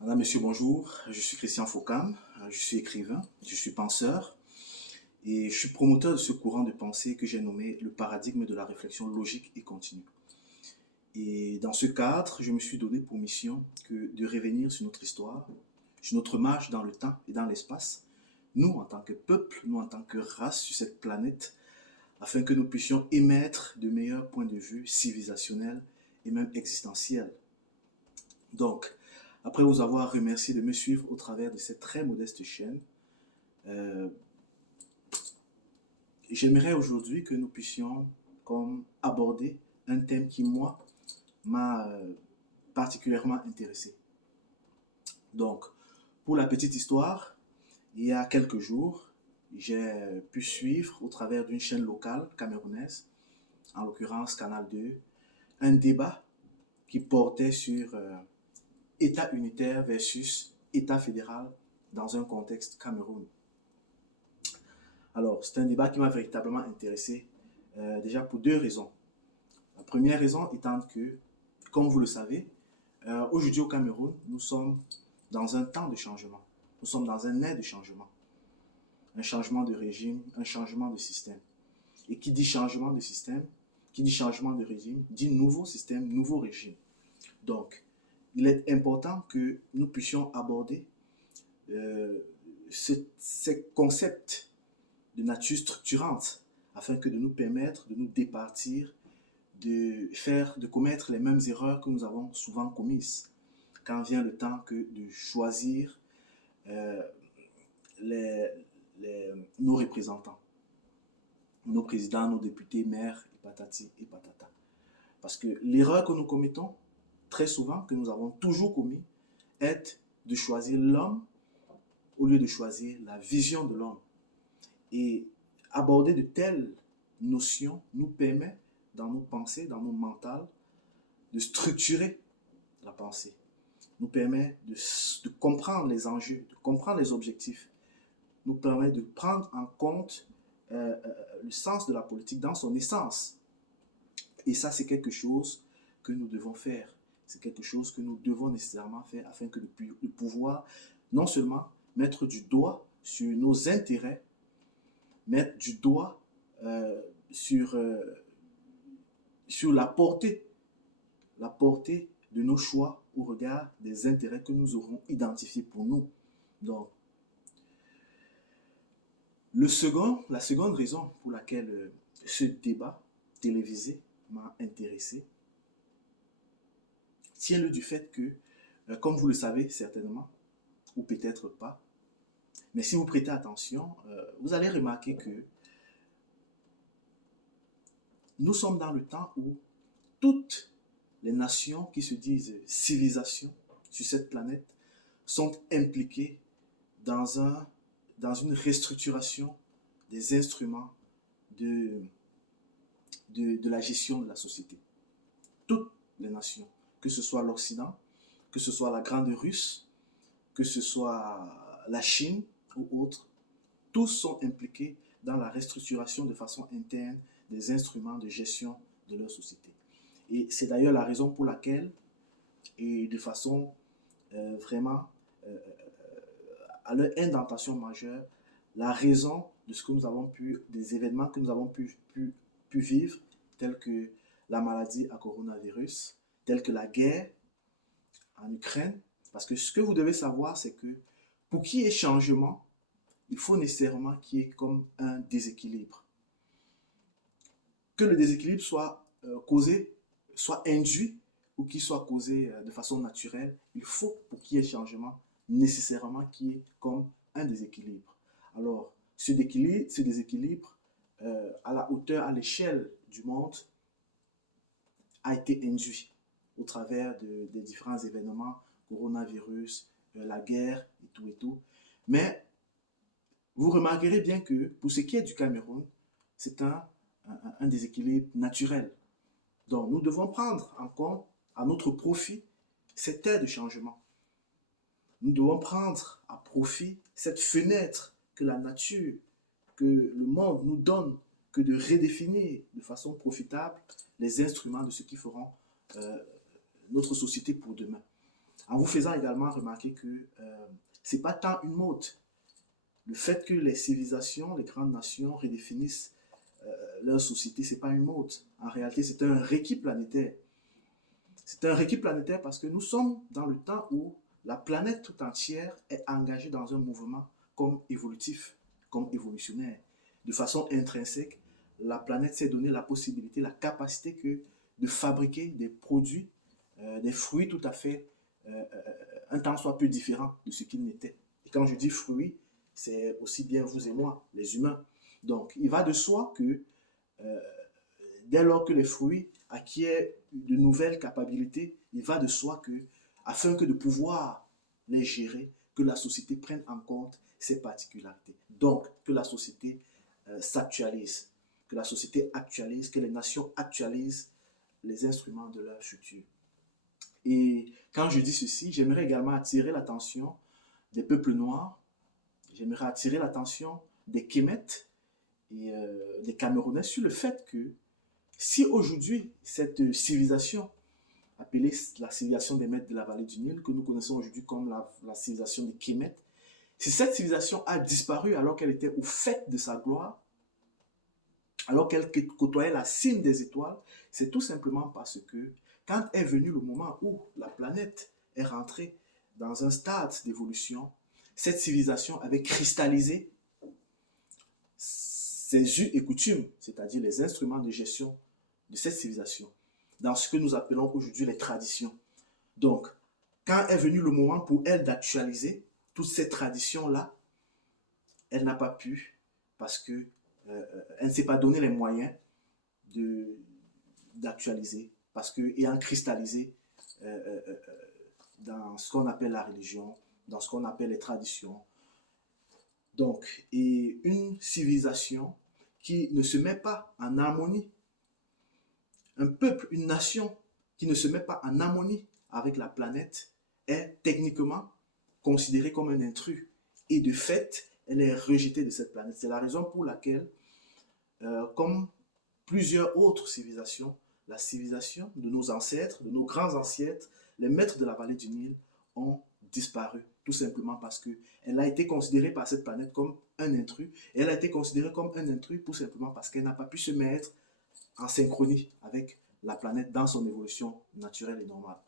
Madame, Monsieur, bonjour. Je suis Christian Faucam, je suis écrivain, je suis penseur et je suis promoteur de ce courant de pensée que j'ai nommé le paradigme de la réflexion logique et continue. Et dans ce cadre, je me suis donné pour mission de revenir sur notre histoire, sur notre marche dans le temps et dans l'espace, nous en tant que peuple, nous en tant que race sur cette planète, afin que nous puissions émettre de meilleurs points de vue civilisationnels et même existentiels. Donc, après vous avoir remercié de me suivre au travers de cette très modeste chaîne, euh, j'aimerais aujourd'hui que nous puissions comme aborder un thème qui, moi, m'a particulièrement intéressé. Donc, pour la petite histoire, il y a quelques jours, j'ai pu suivre au travers d'une chaîne locale camerounaise, en l'occurrence Canal 2, un débat qui portait sur État unitaire versus État fédéral dans un contexte Cameroun. Alors, c'est un débat qui m'a véritablement intéressé, déjà pour deux raisons. La première raison étant que, comme vous le savez, aujourd'hui au Cameroun, nous sommes dans un temps de changement. Nous sommes dans un ère de changement. Un changement de régime, un changement de système. Et qui dit changement de système, qui dit changement de régime, dit nouveau système, nouveau régime. Donc, il est important que nous puissions aborder euh, ces concepts de nature structurante afin que de nous permettre de nous départir, de commettre les mêmes erreurs que nous avons souvent commises quand vient le temps que de choisir euh, les, nos représentants, nos présidents, nos députés, maires, et patati et patata. Parce que l'erreur que nous commettons, très souvent, que nous avons toujours commis, est de choisir l'homme au lieu de choisir la vision de l'homme. Et aborder de telles notions nous permet, dans nos pensées, dans nos mentales, de structurer la pensée, nous permet de comprendre les enjeux, de comprendre les objectifs, nous permet de prendre en compte le sens de la politique dans son essence. Et ça, c'est quelque chose que nous devons faire. C'est quelque chose que nous devons nécessairement faire afin que de pouvoir non seulement mettre du doigt sur nos intérêts, mettre du doigt euh, sur, euh, sur la portée de nos choix au regard des intérêts que nous aurons identifiés pour nous. Donc, la seconde raison pour laquelle ce débat télévisé m'a intéressé tient le du fait que, comme vous le savez certainement, ou peut-être pas, mais si vous prêtez attention, vous allez remarquer que nous sommes dans le temps où toutes les nations qui se disent civilisations sur cette planète sont impliquées dans, dans une restructuration des instruments de, de la gestion de la société. Toutes les nations, que ce soit l'Occident, que ce soit la Grande Russe, que ce soit la Chine ou autres, tous sont impliqués dans la restructuration de façon interne des instruments de gestion de leur société. Et c'est d'ailleurs la raison pour laquelle, et de façon vraiment euh, à leur indentation majeure, la raison de ce que nous avons pu, des événements que nous avons pu vivre, tels que la maladie à coronavirus, tels que la guerre en Ukraine. Parce que ce que vous devez savoir, c'est que pour qu'il y ait changement, il faut nécessairement qu'il y ait comme un déséquilibre. Que le déséquilibre soit causé, soit induit ou qu'il soit causé de façon naturelle, il faut pour qu'il y ait changement, nécessairement qu'il y ait comme un déséquilibre. Alors, ce déséquilibre à la hauteur, à l'échelle du monde, a été induit au travers des différents événements, coronavirus, la guerre et tout et tout. Mais vous remarquerez bien que pour ce qui est du Cameroun, c'est un déséquilibre naturel. Donc nous devons prendre en compte à notre profit cette ère de changement. Nous devons prendre à profit cette fenêtre que la nature, que le monde nous donne, que de redéfinir de façon profitable les instruments de ce qui feront notre société pour demain. en vous faisant également remarquer que ce n'est pas tant une mode. Le fait que les civilisations, les grandes nations redéfinissent leur société, ce n'est pas une mode. En réalité, c'est un requis planétaire. C'est un requis planétaire parce que nous sommes dans le temps où la planète tout entière est engagée dans un mouvement comme évolutif, comme évolutionnaire. De façon intrinsèque, la planète s'est donné la possibilité, la capacité de fabriquer des produits, des fruits tout à fait, un tant soit peu différents de ce qu'ils n'étaient. Et quand je dis fruits, c'est aussi bien vous et moi, les humains. Donc, il va de soi que euh, dès lors que les fruits acquièrent de nouvelles capacités, il va de soi que, afin que de pouvoir les gérer, que la société prenne en compte ces particularités. Donc, que la société s'actualise, que la société actualise, que les nations actualisent les instruments de leur futur. Et quand je dis ceci, j'aimerais également attirer l'attention des peuples noirs, j'aimerais attirer l'attention des Kémètes et des Camerounais sur le fait que si aujourd'hui cette civilisation, appelée la civilisation des maîtres de la vallée du Nil, que nous connaissons aujourd'hui comme la civilisation des Kémètes, si cette civilisation a disparu alors qu'elle était au fait de sa gloire, alors qu'elle côtoyait la cime des étoiles, c'est tout simplement parce que quand est venu le moment où la planète est rentrée dans un stade d'évolution, cette civilisation avait cristallisé ses us et coutumes, c'est-à-dire les instruments de gestion de cette civilisation, dans ce que nous appelons aujourd'hui les traditions. Donc, quand est venu le moment pour elle d'actualiser toutes ces traditions-là, elle n'a pas pu parce que elle ne s'est pas donné les moyens d'actualiser, parce que ayant cristallisé dans ce qu'on appelle la religion, dans ce qu'on appelle les traditions. Donc, et une civilisation qui ne se met pas en harmonie, un peuple, une nation qui ne se met pas en harmonie avec la planète est techniquement considérée comme un intrus. Et de fait, elle est rejetée de cette planète. C'est la raison pour laquelle, comme plusieurs autres civilisations, la civilisation de nos ancêtres, de nos grands ancêtres, les maîtres de la vallée du Nil, ont disparu. Tout simplement parce qu'elle a été considérée par cette planète comme un intrus. Et elle a été considérée comme un intrus tout simplement parce qu'elle n'a pas pu se mettre en synchronie avec la planète dans son évolution naturelle et normale.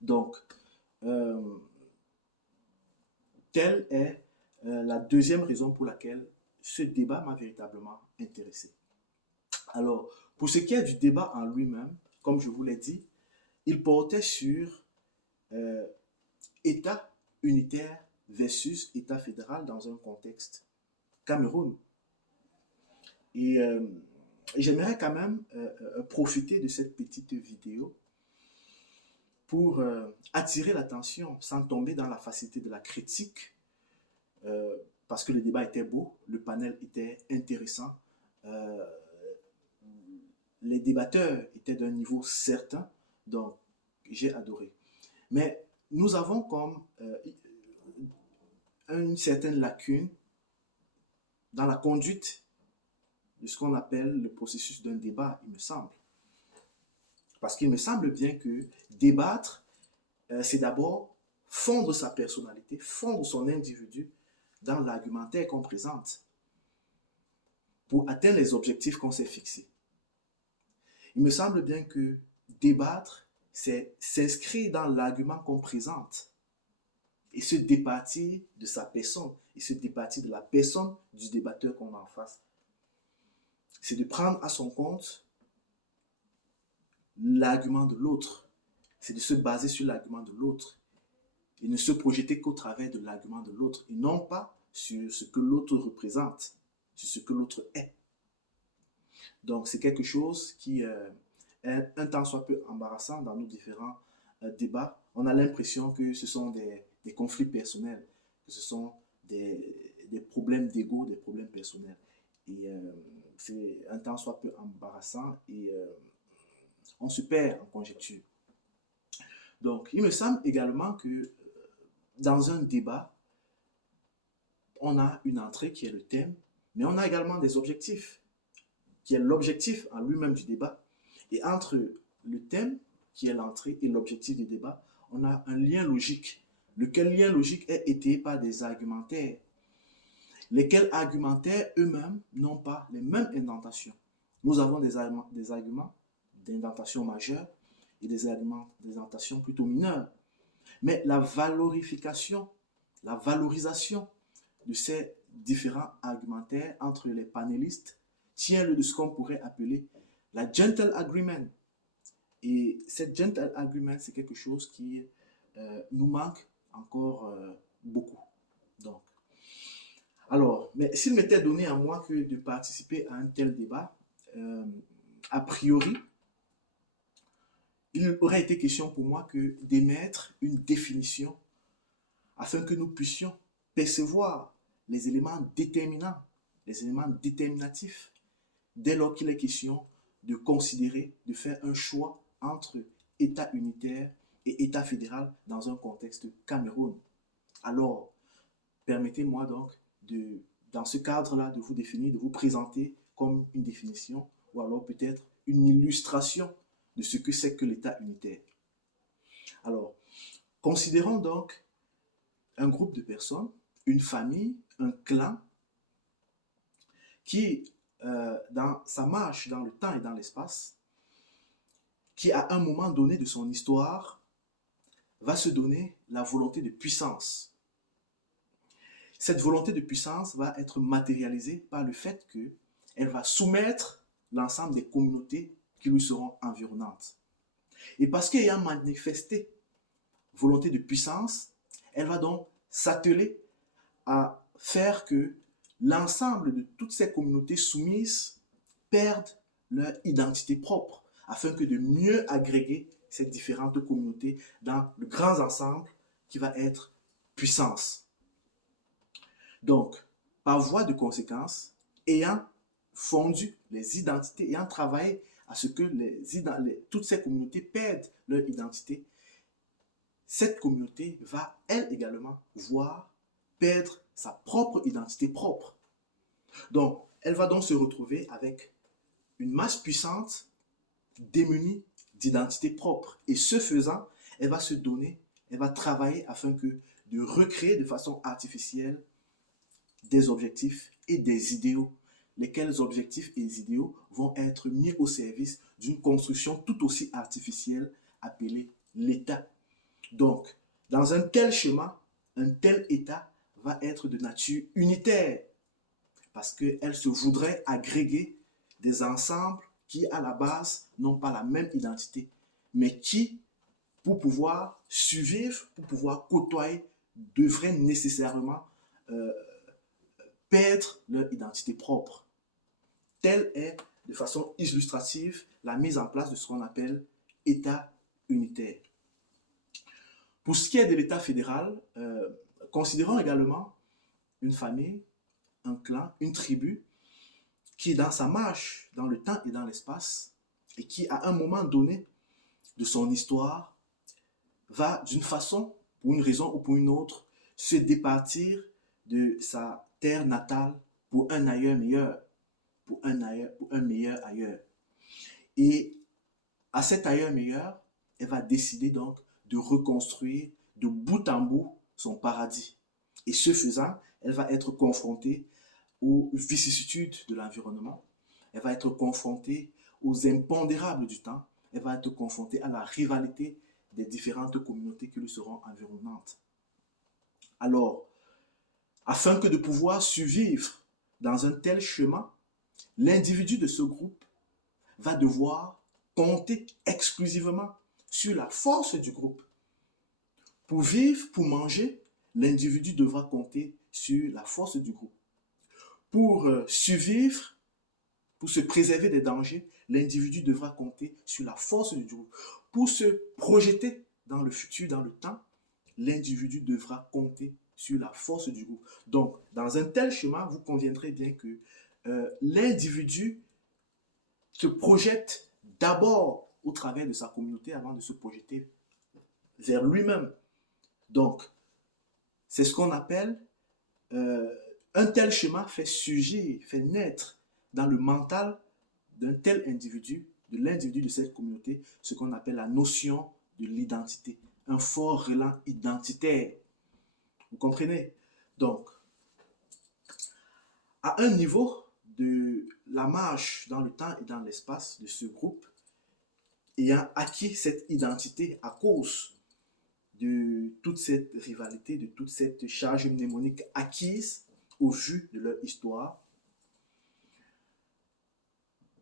Donc, telle est la deuxième raison pour laquelle ce débat m'a véritablement intéressé. Alors, pour ce qui est du débat en lui-même, comme je vous l'ai dit, il portait sur État unitaire versus État fédéral dans un contexte Cameroun. Et j'aimerais quand même profiter de cette petite vidéo pour attirer l'attention sans tomber dans la facilité de la critique, parce que le débat était beau, le panel était intéressant, les débatteurs étaient d'un niveau certain, donc j'ai adoré. Mais nous avons comme une certaine lacune dans la conduite de ce qu'on appelle le processus d'un débat, il me semble. Parce qu'il me semble bien que débattre, c'est d'abord fondre sa personnalité, fondre son individu dans l'argumentaire qu'on présente pour atteindre les objectifs qu'on s'est fixés. Il me semble bien que débattre, c'est s'inscrire dans l'argument qu'on présente et se départir de sa personne et se départir de la personne du débatteur qu'on a en face. C'est de prendre à son compte l'argument de l'autre. C'est de se baser sur l'argument de l'autre et ne se projeter qu'au travers de l'argument de l'autre et non pas sur ce que l'autre représente, sur ce que l'autre est. Donc, c'est quelque chose qui est un tant soit peu embarrassant dans nos différents débats. On a l'impression que ce sont des conflits personnels, que ce sont des problèmes d'ego, des problèmes personnels. Et c'est un tant soit peu embarrassant et on se perd en conjecture. Donc, il me semble également que dans un débat, on a une entrée qui est le thème, mais on a également des objectifs, qui est l'objectif en lui-même du débat. Et entre le thème, qui est l'entrée, et l'objectif du débat, on a un lien logique, lequel lien logique est étayé par des argumentaires, lesquels argumentaires eux-mêmes n'ont pas les mêmes indentations. Nous avons des arguments d'indentation majeure et des arguments d'indentation plutôt mineure. Mais la valorisation de ces différents argumentaires entre les panélistes tient lieu de ce qu'on pourrait appeler la gentle agreement. Et cette gentle agreement, c'est quelque chose qui nous manque encore beaucoup. Donc, alors, mais s'il m'était donné à moi que de participer à un tel débat, a priori, il aurait été question pour moi que d'émettre une définition afin que nous puissions percevoir les éléments déterminants, les éléments déterminatifs, dès lors qu'il est question de considérer, de faire un choix entre État unitaire et État fédéral dans un contexte Cameroun. Alors, permettez-moi donc, dans ce cadre-là, de vous définir, de vous présenter comme une définition, ou alors peut-être une illustration de ce que c'est que l'État unitaire. Alors, considérons donc un groupe de personnes, une famille, un clan, qui, dans sa marche dans le temps et dans l'espace, qui à un moment donné de son histoire, va se donner la volonté de puissance. Cette volonté de puissance va être matérialisée par le fait qu'elle va soumettre l'ensemble des communautés qui lui seront environnantes. Et parce qu'ayant manifesté volonté de puissance, elle va donc s'atteler à faire que l'ensemble de toutes ces communautés soumises perdent leur identité propre, afin que de mieux agréger ces différentes communautés dans le grand ensemble qui va être puissance. Donc, par voie de conséquence, ayant fondu les identités, ayant travaillé à ce que toutes ces communautés perdent leur identité, cette communauté va, elle également, voir perdre sa propre identité propre. Donc, elle va donc se retrouver avec une masse puissante démunie d'identité propre. Et ce faisant, elle va se donner, elle va travailler afin de recréer de façon artificielle des objectifs et des idéaux, lesquels objectifs et idéaux vont être mis au service d'une construction tout aussi artificielle appelée l'État. Donc, dans un tel schéma, un tel État va être de nature unitaire, parce qu'elle se voudrait agréger des ensembles qui, à la base, n'ont pas la même identité, mais qui, pour pouvoir survivre, pour pouvoir côtoyer, devraient nécessairement perdre leur identité propre. Telle est, de façon illustrative, la mise en place de ce qu'on appelle État unitaire. Pour ce qui est de l'État fédéral, considérons également une famille, un clan, une tribu, qui dans sa marche, dans le temps et dans l'espace, et qui à un moment donné de son histoire, va d'une façon, pour une raison ou pour une autre, se départir de sa terre natale pour un ailleurs meilleur, pour un meilleur ailleurs. Et à cet ailleurs meilleur, elle va décider donc de reconstruire de bout en bout son paradis. Et ce faisant, elle va être confrontée aux vicissitudes de l'environnement, elle va être confrontée aux impondérables du temps, elle va être confrontée à la rivalité des différentes communautés qui lui seront environnantes. Alors, afin que de pouvoir survivre dans un tel chemin, l'individu de ce groupe va devoir compter exclusivement sur la force du groupe. Pour vivre, pour manger, l'individu devra compter sur la force du groupe. Pour survivre, pour se préserver des dangers, l'individu devra compter sur la force du groupe. Pour se projeter dans le futur, dans le temps, l'individu devra compter sur la force du groupe. Donc, dans un tel schéma, vous conviendrez bien que l'individu se projette d'abord au travers de sa communauté avant de se projeter vers lui-même. Donc, c'est ce qu'on appelle un tel schéma fait surgir, fait naître dans le mental d'un tel individu, de l'individu de cette communauté, ce qu'on appelle la notion de l'identité. un fort élan identitaire. Vous comprenez? Donc, à un niveau de la marche dans le temps et dans l'espace de ce groupe, ayant acquis cette identité à cause de toute cette rivalité, de toute cette charge mnémonique acquise au vu de leur histoire,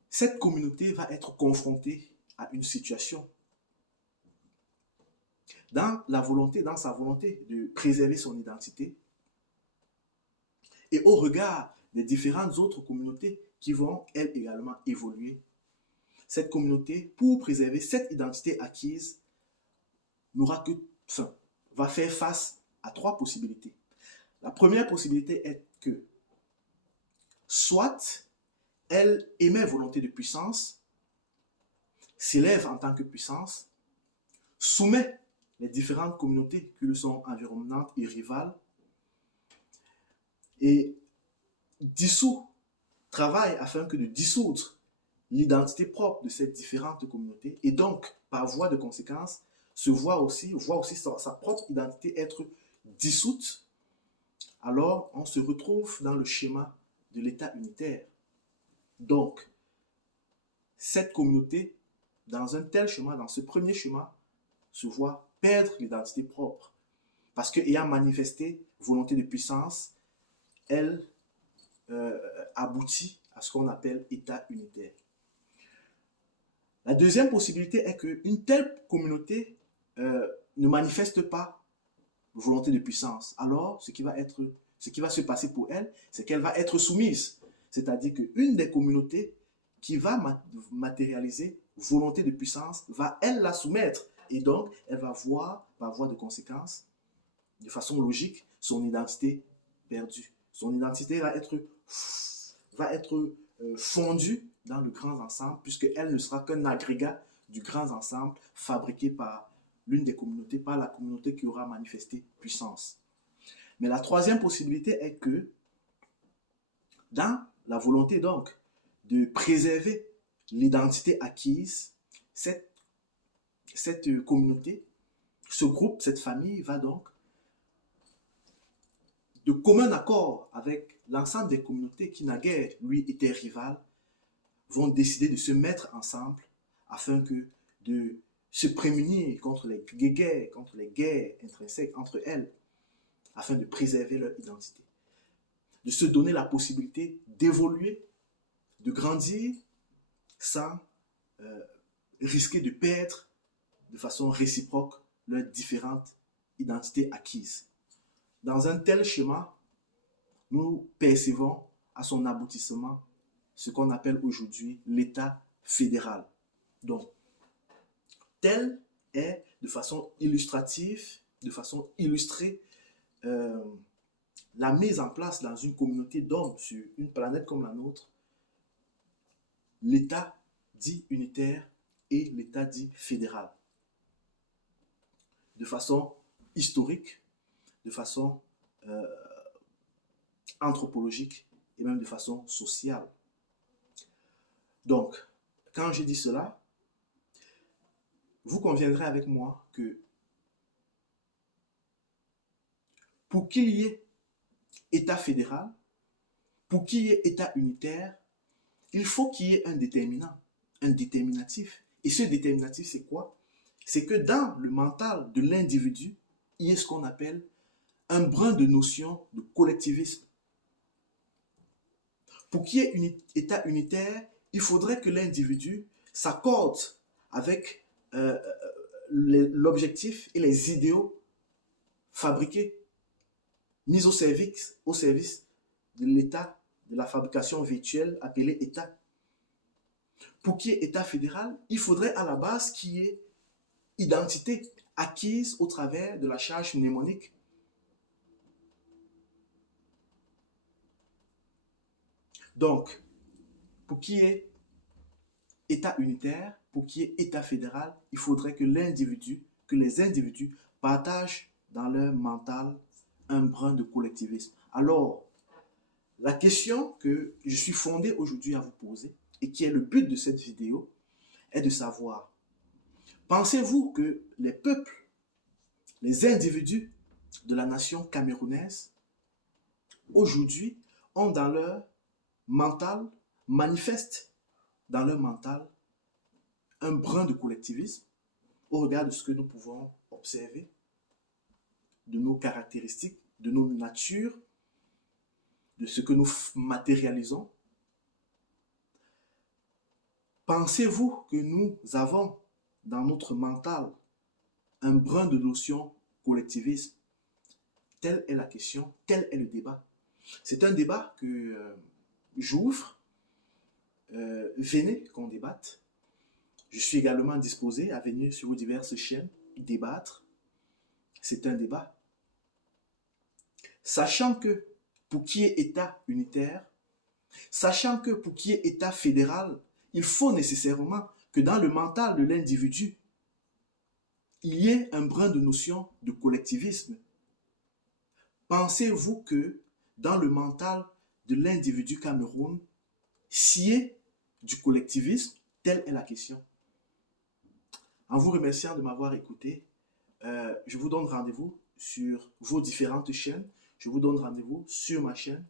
cette communauté va être confrontée à une situation. Dans sa volonté de préserver son identité, et au regard des différentes autres communautés qui vont, elles également, évoluer, cette communauté, pour préserver cette identité acquise, va faire face à trois possibilités. La première possibilité est que soit elle émet volonté de puissance, s'élève en tant que puissance, soumet les différentes communautés qui lui sont environnantes et rivales, et travaille afin que de dissoudre l'identité propre de ces différentes communautés, et donc, par voie de conséquence, voit aussi sa propre identité être dissoute. Alors on se retrouve dans le schéma de l'État unitaire. Donc, cette communauté, dans un tel schéma, dans ce premier schéma, se voit perdre l'identité propre. Parce qu'ayant manifesté volonté de puissance, elle aboutit à ce qu'on appelle État unitaire. La deuxième possibilité est qu'une telle communauté ne manifeste pas volonté de puissance. Alors, ce qui va se passer pour elle, c'est qu'elle va être soumise. C'est-à-dire qu'une des communautés qui va matérialiser volonté de puissance va, elle, la soumettre. Et donc, elle va voir, par voie de conséquence, de façon logique, son identité perdue. Son identité va être fondue dans le grand ensemble, puisqu'elle ne sera qu'un agrégat du grand ensemble fabriqué par l'une des communautés, par la communauté qui aura manifesté puissance. Mais la troisième possibilité est que, dans la volonté donc de préserver l'identité acquise, cette communauté, ce groupe, cette famille va donc, de commun accord avec l'ensemble des communautés qui naguère, lui, étaient rivales, vont décider de se mettre ensemble afin de se prémunir contre les guerres, contre les guerres intrinsèques entre elles, afin de préserver leur identité. De se donner la possibilité d'évoluer, de grandir, sans risquer de perdre de façon réciproque leurs différentes identités acquises. Dans un tel schéma, nous percevons à son aboutissement ce qu'on appelle aujourd'hui l'État fédéral. Donc, telle est, de façon illustrative, de façon illustrée, la mise en place dans une communauté d'hommes sur une planète comme la nôtre, l'État dit unitaire et l'État dit fédéral. De façon historique, de façon anthropologique et même de façon sociale. Donc, quand je dis cela, vous conviendrez avec moi que pour qu'il y ait État fédéral, pour qu'il y ait État unitaire, il faut qu'il y ait un déterminant, un déterminatif. Et ce déterminatif, c'est quoi? C'est que dans le mental de l'individu, il y ait ce qu'on appelle un brin de notion de collectivisme. Pour qu'il y ait un État unitaire, il faudrait que l'individu s'accorde avec l'objectif et les idéaux fabriqués, mis au service de l'État, de la fabrication virtuelle appelée État. Pour qu'il y ait État fédéral, il faudrait à la base qu'il y ait identité acquise au travers de la charge mnémonique. Donc, pour qu'il y ait État unitaire, pour qu'il y ait État fédéral, il faudrait que les individus partagent dans leur mental un brin de collectivisme. Alors, la question que je suis fondé aujourd'hui à vous poser, et qui est le but de cette vidéo, est de savoir, pensez-vous que les peuples Les individus de la nation camerounaise, aujourd'hui, ont dans leur mental, manifestent dans leur mental un brin de collectivisme au regard de ce que nous pouvons observer, de nos caractéristiques, de nos natures, de ce que nous matérialisons. Pensez-vous que nous avons dans notre mental un brin de notion collectivisme? Telle est la question, tel est le débat. C'est un débat que j'ouvre. Venez qu'on débatte. Je suis également disposé à venir sur vos diverses chaînes débattre. C'est un débat. Sachant que pour qu'il y ait État unitaire, sachant que pour qu'il y ait État fédéral, il faut nécessairement que dans le mental de l'individu, il y ait un brin de notion de collectivisme. Pensez-vous que dans le mental de l'individu Cameroun, s'il y ait du collectivisme? Telle est la question. En vous remerciant de m'avoir écouté, je vous donne rendez-vous sur vos différentes chaînes. Je vous donne rendez-vous sur ma chaîne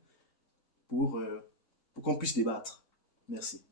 pour qu'on puisse débattre. Merci.